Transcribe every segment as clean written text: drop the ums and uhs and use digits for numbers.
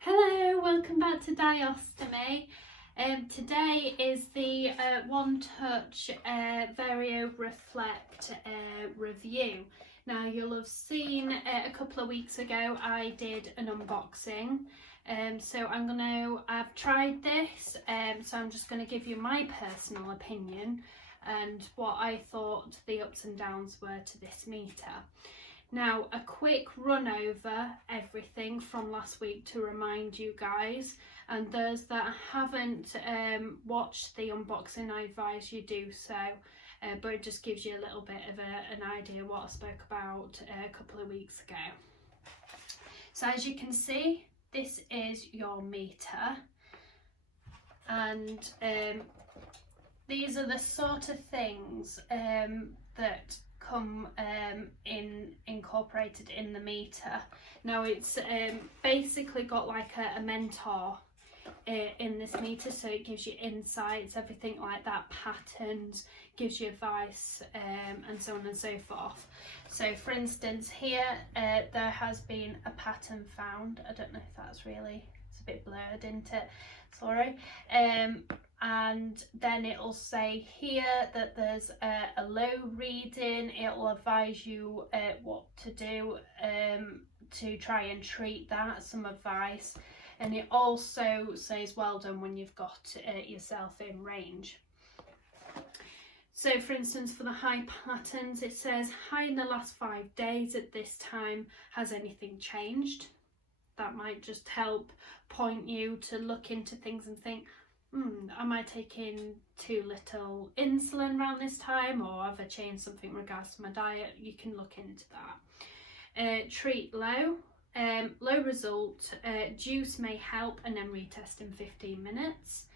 Hello, welcome back to Diostomy. Today is the OneTouch Verio Reflect review. Now you'll have seen a couple of weeks ago I did an unboxing. So I've tried this, so I'm just going to give you my personal opinion and what I thought the ups and downs were to this meter. Now, a quick run over everything from last week to remind you guys, and those that haven't watched the unboxing, I advise you do so, but it just gives you a little bit of an idea what I spoke about a couple of weeks ago. So as you can see, this is your meter, and these are the sort of things that come incorporated in the meter. Now it's basically got like a mentor in this meter, so it gives you insights, everything like that, patterns, gives you advice, and so on and so forth. So for instance here there has been a pattern found. I don't know if that's really, it's a bit blurred, isn't it? Sorry. And then it'll say here that there's a low reading. It'll advise you what to do to try and treat that, some advice, and it also says well done when you've got yourself in range. So for instance, for the high patterns, it says high in the last 5 days at this time, has anything changed? That might just help point you to look into things and think, am I taking too little insulin around this time, or have I changed something in regards to my diet? You can look into that. Treat low, low result, juice may help, and then retest in 15 minutes.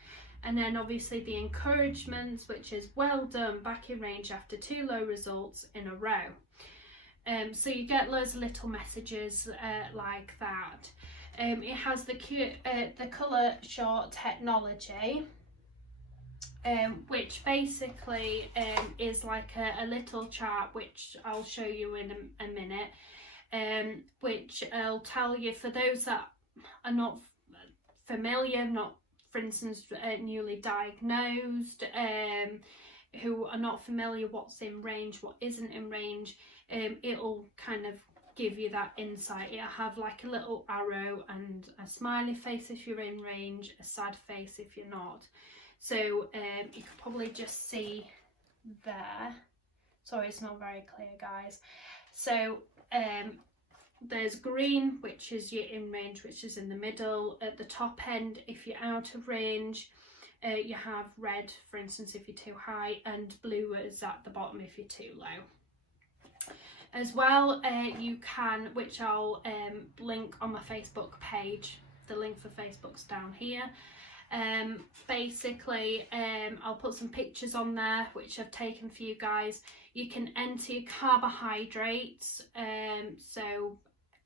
And then obviously the encouragements, which is well done, back in range after 2 low results in a row. So you get loads of little messages like that. It has the colour short technology, which basically is like a little chart, which I'll show you in a minute, which will tell you, for those that are not familiar, not for instance newly diagnosed, who are not familiar what's in range, what isn't in range, it'll kind of give you that insight. It'll have like a little arrow and a smiley face if you're in range, a sad face if you're not. So you can probably just see there. Sorry, it's not very clear, guys. So there's green, which is you're in range, which is in the middle. At the top end, if you're out of range, you have red, for instance, if you're too high, and blue is at the bottom if you're too low. As well, you can, which I'll link on my Facebook page, the link for Facebook's down here. Basically, I'll put some pictures on there which I've taken for you guys. You can enter your carbohydrates, so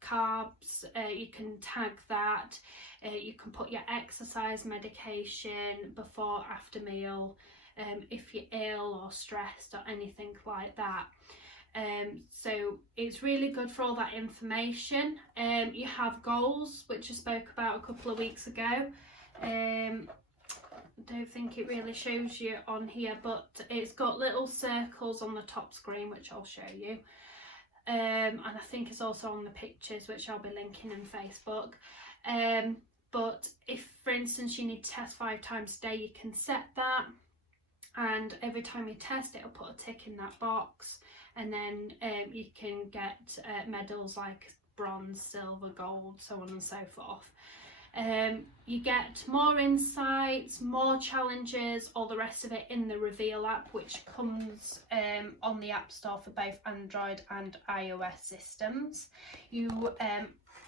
carbs, you can tag that. You can put your exercise, medication, before, after meal, if you're ill or stressed or anything like that. So it's really good for all that information. You have goals, which I spoke about a couple of weeks ago. I don't think it really shows you on here, but it's got little circles on the top screen, which I'll show you. And I think it's also on the pictures, which I'll be linking in Facebook. But if, for instance, you need to test 5 times a day, you can set that, and every time you test, it'll put a tick in that box, and then you can get medals like bronze, silver, gold, so on and so forth. You get more insights, more challenges, all the rest of it in the Reveal app, which comes on the App Store for both Android and iOS systems. You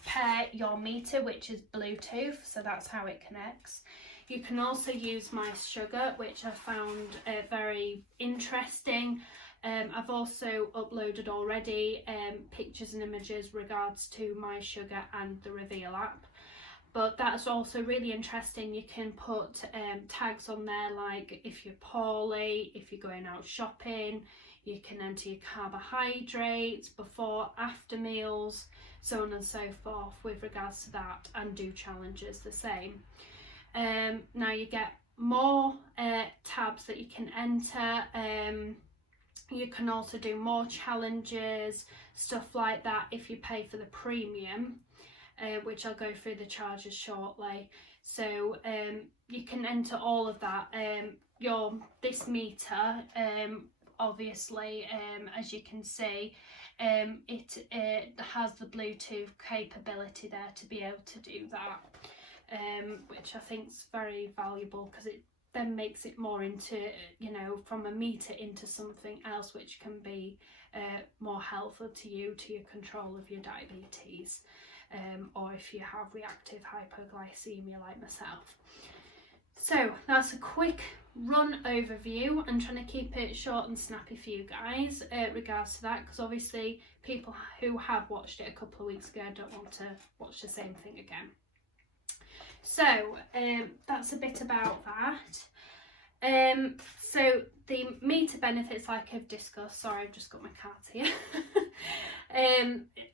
pair your meter, which is Bluetooth, so that's how it connects. You can also use My Sugar, which I found very interesting. I've also uploaded already pictures and images regards to My Sugar and the Reveal app. But that's also really interesting. You can put tags on there, like if you're poorly, if you're going out shopping, You can enter your carbohydrates, before, after meals, so on and so forth with regards to that, and do challenges the same. Now you get more tabs that you can enter. You can also do more challenges, stuff like that, if you pay for the premium, which I'll go through the charges shortly. So you can enter all of that. This meter, obviously, as you can see, it has the Bluetooth capability there to be able to do that, which I think is very valuable, because it then makes it more into, you know, from a meter into something else which can be more helpful to you, to your control of your diabetes, or if you have reactive hypoglycemia like myself. So that's a quick run overview. I'm trying to keep it short and snappy for you guys regards to that, because obviously people who have watched it a couple of weeks ago don't want to watch the same thing again. So that's a bit about that. So the meter benefits, like I've discussed, sorry, I've just got my cat here.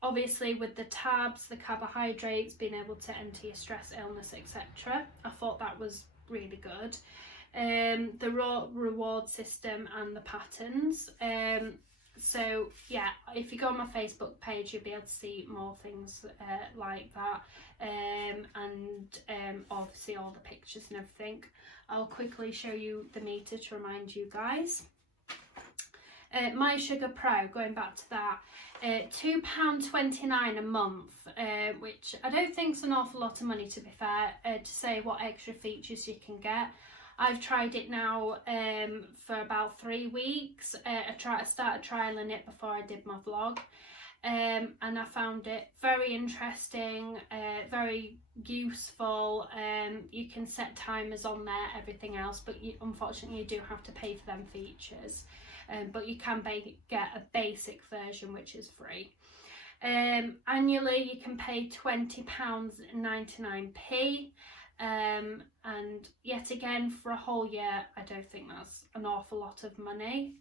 Obviously with the tabs, the carbohydrates, being able to enter your stress, illness, etc. I thought that was really good. The raw reward system and the patterns. So yeah, if you go on my Facebook page, you'll be able to see more things like that, and obviously all the pictures and everything. I'll quickly show you the meter to remind you guys. My Sugar Pro, going back to that, £2.29 a month, which I don't think is an awful lot of money, to be fair, to say what extra features you can get. I've tried it now for about 3 weeks. I started trialing it before I did my vlog, and I found it very interesting, very useful. You can set timers on there, everything else, but unfortunately you do have to pay for them features. But you can get a basic version which is free. Annually you can pay £20.99, and yet again for a whole year I don't think that's an awful lot of money.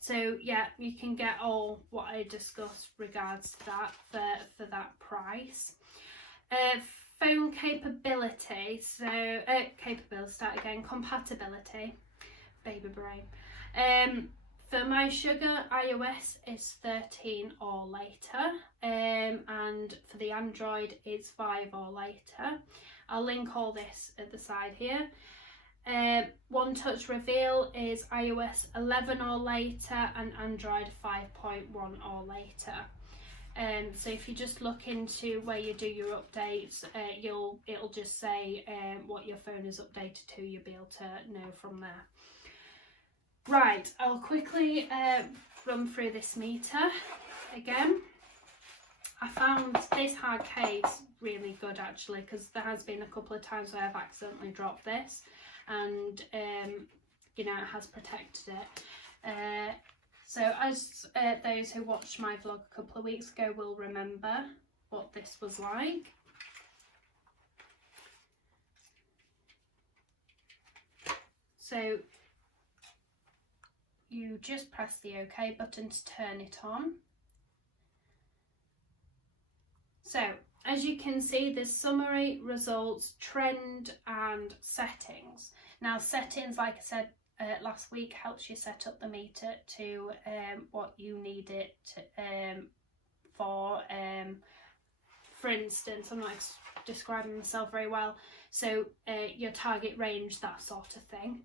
So yeah, you can get all what I discussed regards to that for that price. Phone capability, so compatibility, baby brain. For My Sugar, iOS is 13 or later, and for the Android it's 5 or later. I'll link all this at the side here. OneTouch Reveal is iOS 11 or later, and Android 5.1 or later. So if you just look into where you do your updates, it'll just say what your phone is updated to. You'll be able to know from there. Right, I'll quickly run through this meter again. I found this hard case really good actually, because there has been a couple of times where I've accidentally dropped this, and you know, it has protected it. So as those who watched my vlog a couple of weeks ago will remember what this was like. So you just press the OK button to turn it on. So as you can see, there's summary, results, trend and settings. Now settings, like I said last week, helps you set up the meter to what you need it for. For instance, I'm not describing myself very well, so your target range, that sort of thing.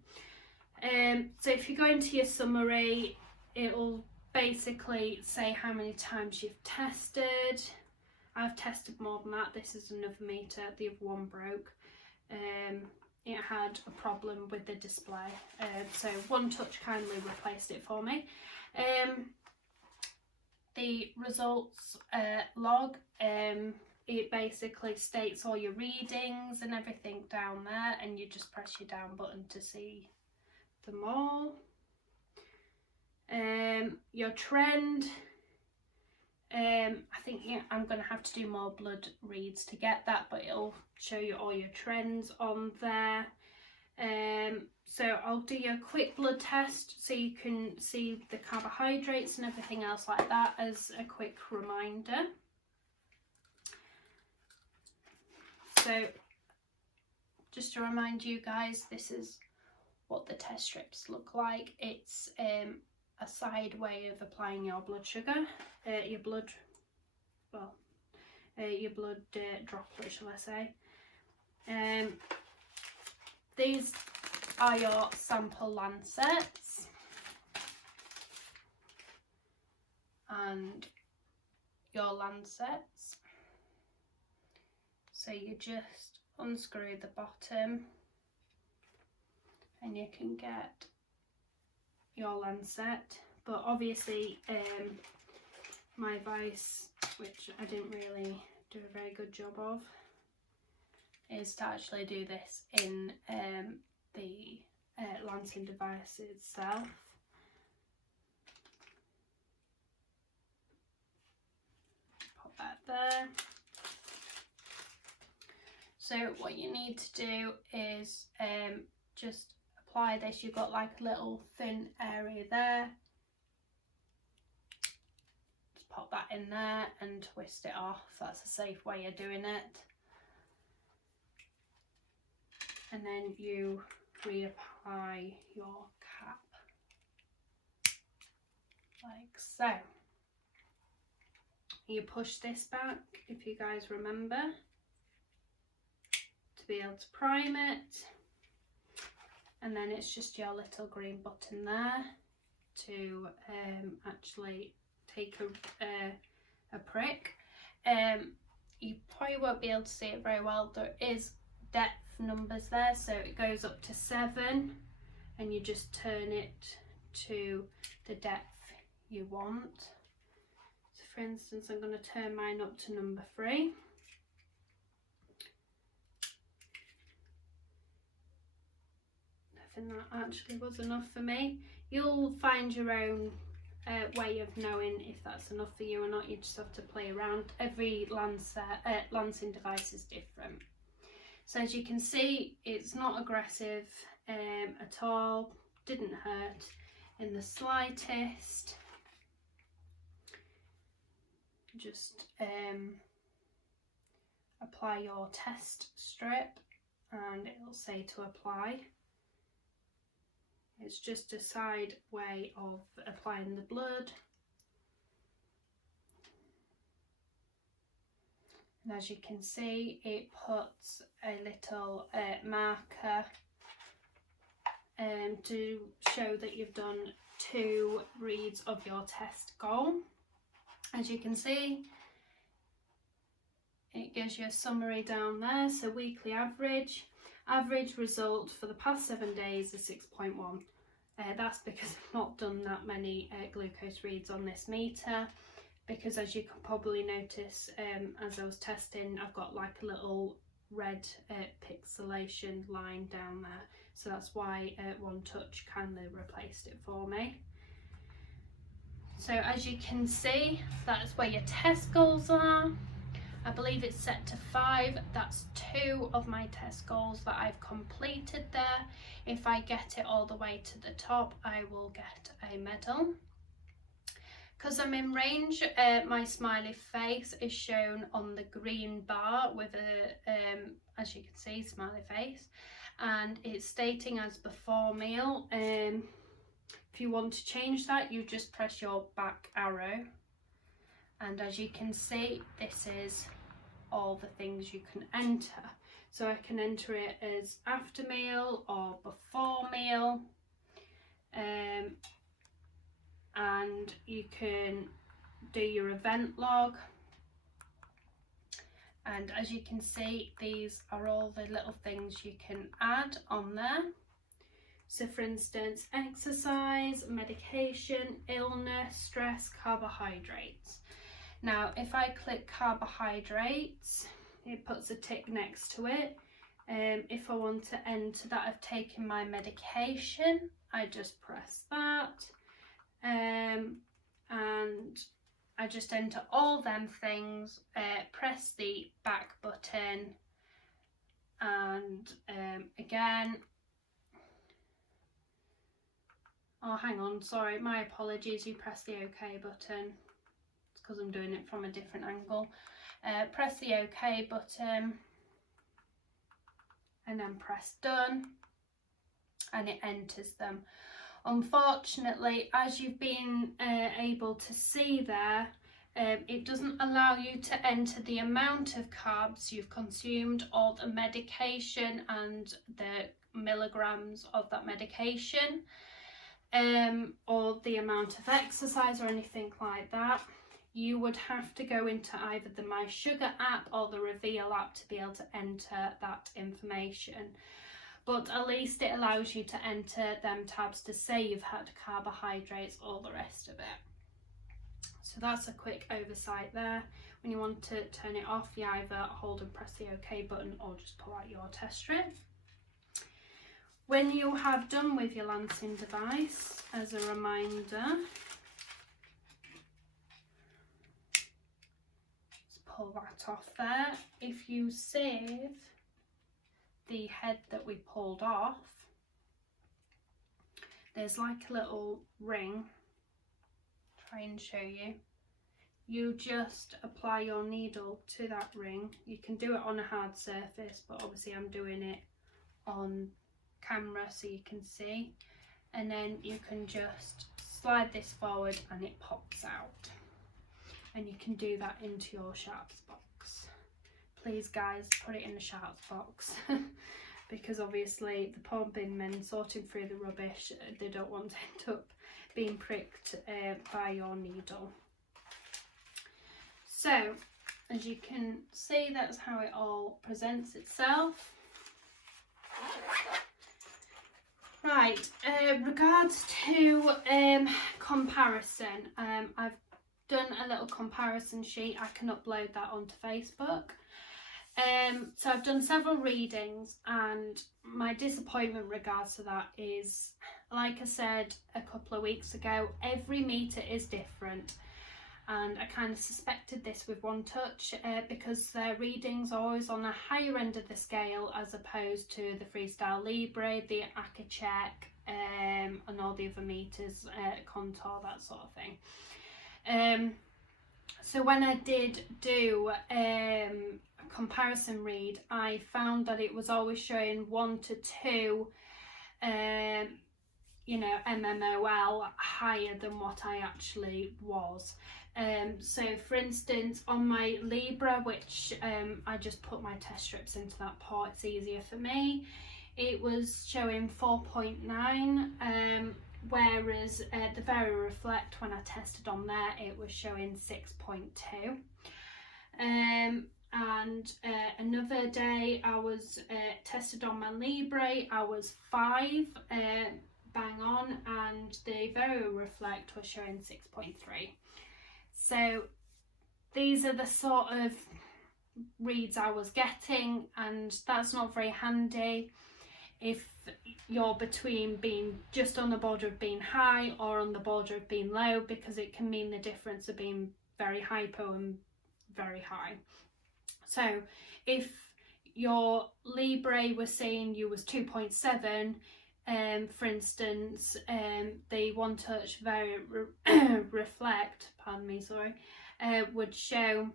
So if you go into your summary, it'll basically say how many times you've tested. I've tested more than that. This is another meter, the other one broke. It had a problem with the display, so OneTouch kindly replaced it for me. The results log, it basically states all your readings and everything down there, and you just press your down button to see them all. Your trend, I think I'm going to have to do more blood reads to get that, but it'll show you all your trends on there. So I'll do you a quick blood test so you can see the carbohydrates and everything else like that as a quick reminder. So just to remind you guys, this is what the test strips look like. It's a side way of applying your blood sugar, your blood droplet, shall I say. These are your sample lancets, and your lancets. So you just unscrew the bottom and you can get your lancet, but obviously my advice, which I didn't really do a very good job of, is to actually do this in the lancing device itself. Pop that there. So what you need to do is just apply this. You've got like a little thin area there. Just pop that in there and twist it off. That's a safe way of doing it. And then you reapply your cap like so. You push this back, if you guys remember, to be able to prime it, and then it's just your little green button there to actually take a prick. You probably won't be able to see it very well. There is depth numbers there, so it goes up to 7, and you just turn it to the depth you want. So for instance, I'm going to turn mine up to number 3. I think that actually was enough for me. You'll find your own way of knowing if that's enough for you or not. You just have to play around. Every lancing device is different. So as you can see, it's not aggressive at all. Didn't hurt in the slightest. Just apply your test strip and it'll say to apply. It's just a side way of applying the blood. And as you can see, it puts a little marker to show that you've done 2 reads of your test goal. As you can see, it gives you a summary down there. So weekly average result for the past 7 days is 6.1. That's because I've not done that many glucose reads on this meter, because as you can probably notice, as I was testing, I've got like a little red pixelation line down there, so that's why OneTouch kindly replaced it for me. So as you can see, that's where your test goals are. I believe it's set to 5. That's 2 of my test goals that I've completed there. If I get it all the way to the top, I will get a medal. Because I'm in range, my smiley face is shown on the green bar with a, as you can see, smiley face, and it's stating as before meal. If you want to change that, you just press your back arrow, and as you can see, this is all the things you can enter. So I can enter it as after meal or before meal, and you can do your event log. And as you can see, these are all the little things you can add on there. So for instance, exercise, medication, illness, stress, carbohydrates. Now if I click carbohydrates, it puts a tick next to it. If I want to enter that I've taken my medication, I just press that, and I just enter all them things, press the back button, and again Oh, hang on, sorry, my apologies, you press the OK button. It's because I'm doing it from a different angle. Press the OK button and then press done, and it enters them. Unfortunately, as you've been able to see there, it doesn't allow you to enter the amount of carbs you've consumed or the medication and the milligrams of that medication, or the amount of exercise or anything like that. You would have to go into either the My Sugar app or the Reveal app to be able to enter that information. But at least it allows you to enter them tabs to say you've had carbohydrates, all the rest of it. So that's a quick oversight there. When you want to turn it off, you either hold and press the OK button or just pull out your test strip. When you have done with your lancing device, as a reminder, let's pull that off there. If you save the head that we pulled off, there's like a little ring. Try and show you. You just apply your needle to that ring. You can do it on a hard surface, but obviously I'm doing it on camera so you can see, and then you can just slide this forward and it pops out, and you can do that into your sharps box. Please guys, put it in the sharps box because obviously the poor bin men sorting through the rubbish, they don't want to end up being pricked by your needle. So as you can see, that's how it all presents itself. Right, regards to comparison, I've done a little comparison sheet. I can upload that onto Facebook. So I've done several readings, and my disappointment regards to that is, like I said a couple of weeks ago, every meter is different. And I kind of suspected this with OneTouch because their readings are always on a higher end of the scale as opposed to the Freestyle Libre, the Check, and all the other meters, Contour, that sort of thing. So when I did do a comparison read, I found that it was always showing 1 to 2 mmol higher than what I actually was. So for instance, on my Libra, which I just put my test strips into that port, it's easier for me, it was showing 4.9, whereas the Verio Reflect, when I tested on there, it was showing 6.2. And another day I was tested on my Libre, I was 5 bang on, and the Verio Reflect was showing 6.3. So these are the sort of reads I was getting, and that's not very handy if you're between being just on the border of being high or on the border of being low, because it can mean the difference of being very hypo and very high. So if your Libre was saying you was 2.7, for instance, the OneTouch Verio Reflect, pardon me, sorry, would show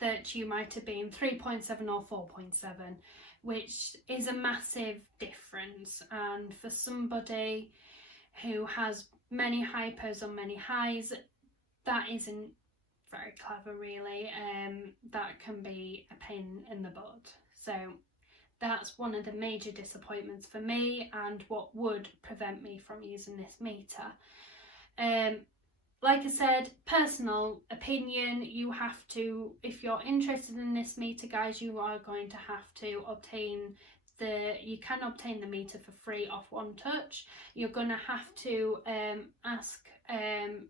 that you might have been 3.7 or 4.7, which is a massive difference. And for somebody who has many hypos or many highs, that isn't very clever really. That can be a pain in the butt. So that's one of the major disappointments for me, and what would prevent me from using this meter. Like I said, personal opinion, you have to, if you're interested in this meter guys, you are going to have to obtain you can obtain the meter for free off OneTouch. You're going to have to ask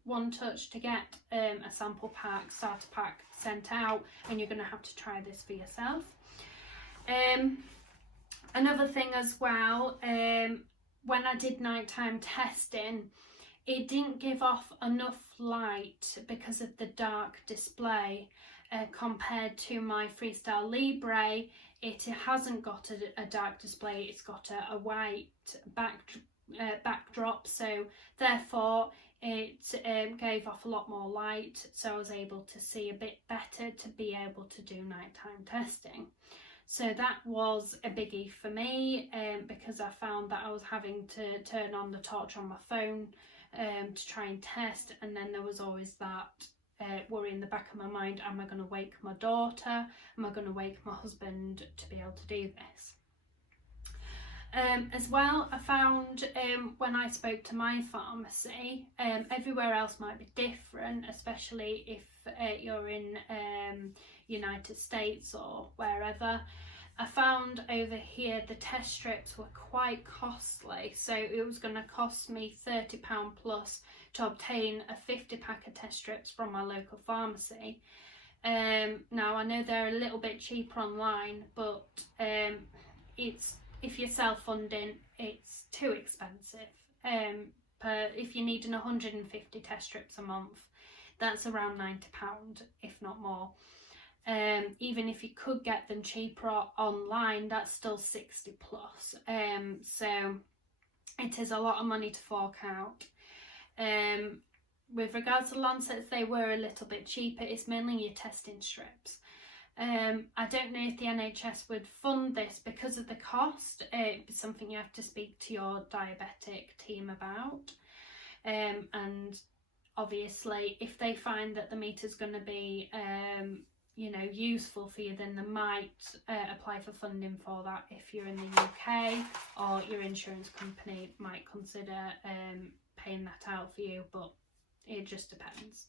OneTouch to get a sample pack, starter pack sent out, and you're going to have to try this for yourself. Another thing as well, when I did nighttime testing, it didn't give off enough light because of the dark display compared to my Freestyle Libre. It hasn't got a dark display, it's got a white backdrop, so therefore it gave off a lot more light, so I was able to see a bit better to be able to do nighttime testing. So that was a biggie for me, because I found that I was having to turn on the torch on my phone to try and test, and then there was always that worry in the back of my mind, am I going to wake my daughter? Am I going to wake my husband to be able to do this? As well, I found when I spoke to my pharmacy, everywhere else might be different, especially if you're in United States or wherever. I found over here the test strips were quite costly, so it was going to cost me £30 plus to obtain a 50 pack of test strips from my local pharmacy. Now I know they're a little bit cheaper online, but if you're self-funding, it's too expensive. If you're needing 150 test strips a month, that's around £90, if not more. Even if you could get them cheaper online, that's still 60 plus. So it is a lot of money to fork out. With regards to Lancets, they were a little bit cheaper. It's mainly your testing strips. I don't know if the NHS would fund this because of the cost. It's something you have to speak to your diabetic team about. And obviously, if they find that the meter's going to be useful for you, then they might apply for funding for that if you're in the UK, or your insurance company might consider paying that out for you, but it just depends.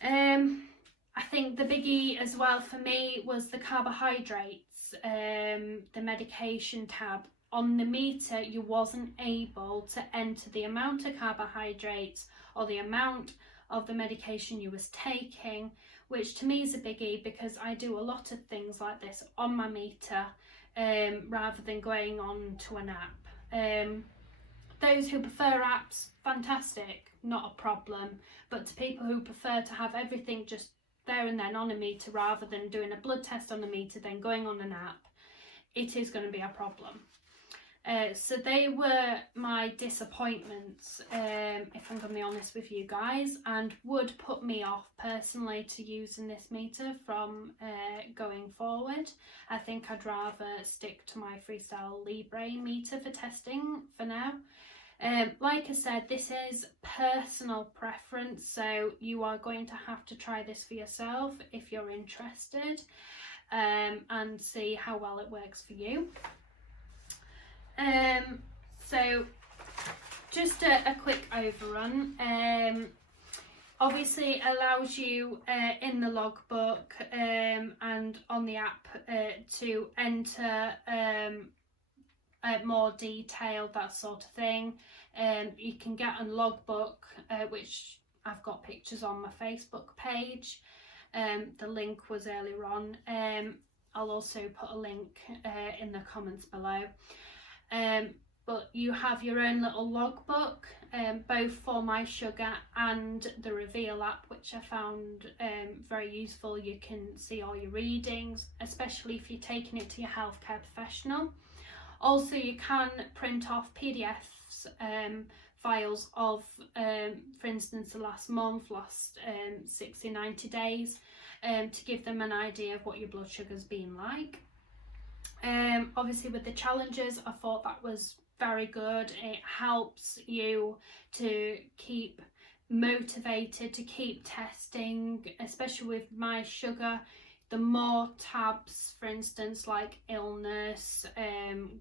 I think the biggie as well for me was the carbohydrates, the medication tab. On the meter, you wasn't able to enter the amount of carbohydrates or the amount of the medication you was taking, which to me is a biggie because I do a lot of things like this on my meter rather than going on to an app. Those who prefer apps, fantastic, not a problem, but to people who prefer to have everything just there and then on a meter rather than doing a blood test on a meter then going on an app, it is going to be a problem. So they were my disappointments, if I'm going to be honest with you guys, and would put me off personally to using this meter from going forward. I think I'd rather stick to my Freestyle Libre meter for testing for now. Like I said, this is personal preference, so you are going to have to try this for yourself if you're interested, and see how well it works for you. So just a quick overrun. Obviously it allows you in the logbook and on the app to enter more detail, that sort of thing. You can get a logbook, which I've got pictures on my Facebook page. The link was earlier on. I'll also put a link in the comments below. But you have your own little logbook, both for My Sugar and the Reveal app, which I found very useful. You can see all your readings, especially if you're taking it to your healthcare professional. Also, you can print off PDFs, files of, for instance, the last month, last 60, 90 days, to give them an idea of what your blood sugar's been like. Obviously with the challenges, I thought that was very good. It helps you to keep motivated, to keep testing, especially with My Sugar. The more tabs, for instance, like illness,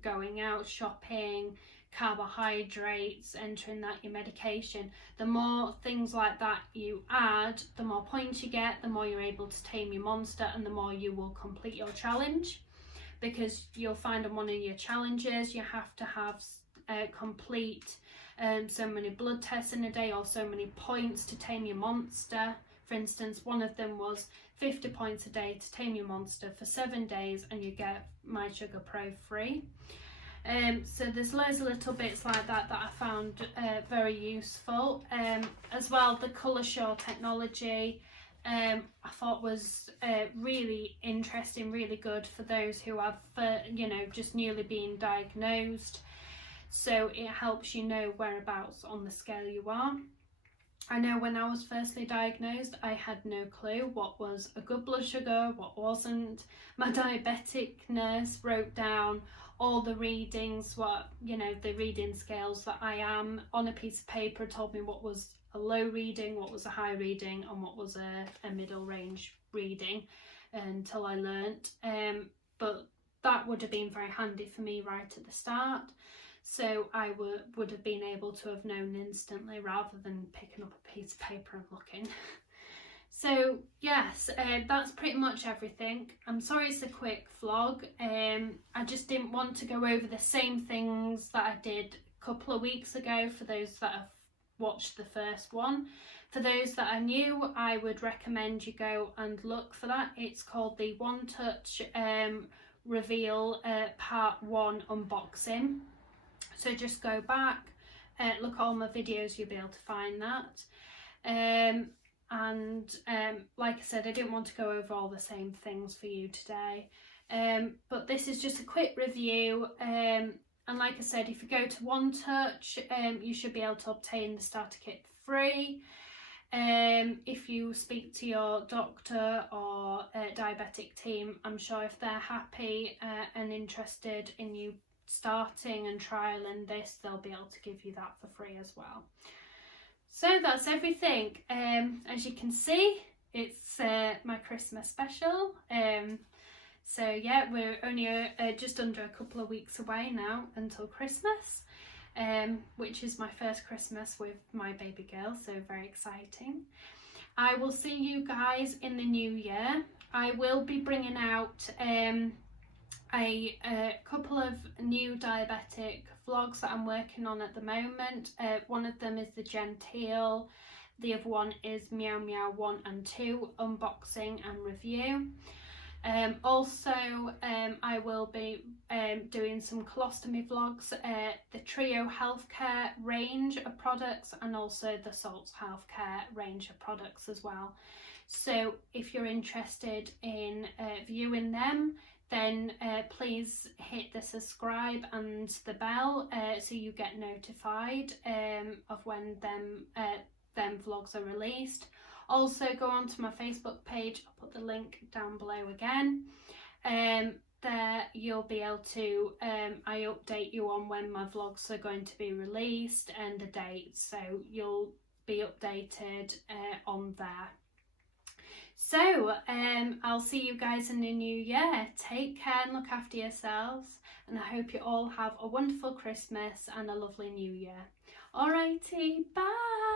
going out shopping, carbohydrates, entering that your medication, the more things like that you add, the more points you get, the more you're able to tame your monster, and the more you will complete your challenge. Because you'll find on one of your challenges you have to have complete so many blood tests in a day or so many points to tame your monster. For instance, one of them was 50 points a day to tame your monster for 7 days, and you get My Sugar Pro free. So there's loads of little bits like that I found very useful. As well, the Colour Show technology I thought was really interesting, really good for those who have just newly been diagnosed. so it helps you know whereabouts on the scale you are. I know when I was firstly diagnosed, I had no clue what was a good blood sugar, what wasn't. My diabetic nurse wrote down all the readings, what, you know, the reading scales that I am on a piece of paper, told me what was a low reading, what was a high reading, and what was a middle range reading until I learnt. But that would have been very handy for me right at the start. So I would have been able to have known instantly rather than picking up a piece of paper and looking. So yes, that's pretty much everything. I'm sorry it's a quick vlog. I just didn't want to go over the same things that I did a couple of weeks ago for those that have watched the first one. For those that are new, I would recommend you go and look for that. It's called the OneTouch Reveal Part 1 unboxing. So just go back, look at all my videos, you'll be able to find that. Like I said, I didn't want to go over all the same things for you today. But this is just a quick review. And like I said, if you go to OneTouch, you should be able to obtain the starter kit free. If you speak to your doctor or diabetic team, I'm sure if they're happy and interested in you starting and trialing this, they'll be able to give you that for free as well. So that's everything. As you can see, it's my Christmas special. So yeah, we're only just under a couple of weeks away now until Christmas, which is my first Christmas with my baby girl, so very exciting. I will see you guys in the new year. I will be bringing out a couple of new diabetic vlogs that I'm working on at the moment. One of them is the Genteel, the other one is Meow Meow 1 and 2 unboxing and review. Also, I will be doing some colostomy vlogs, the Trio Healthcare range of products, and also the Salts Healthcare range of products as well. So if you're interested in viewing them, then please hit the subscribe and the bell so you get notified of when them vlogs are released. Also go on to my Facebook page, I'll put the link down below again. There you'll be able to, I update you on when my vlogs are going to be released and the dates, so you'll be updated on there. So I'll see you guys in the new year. Take care and look after yourselves, and I hope you all have a wonderful Christmas and a lovely new year. Alrighty, bye.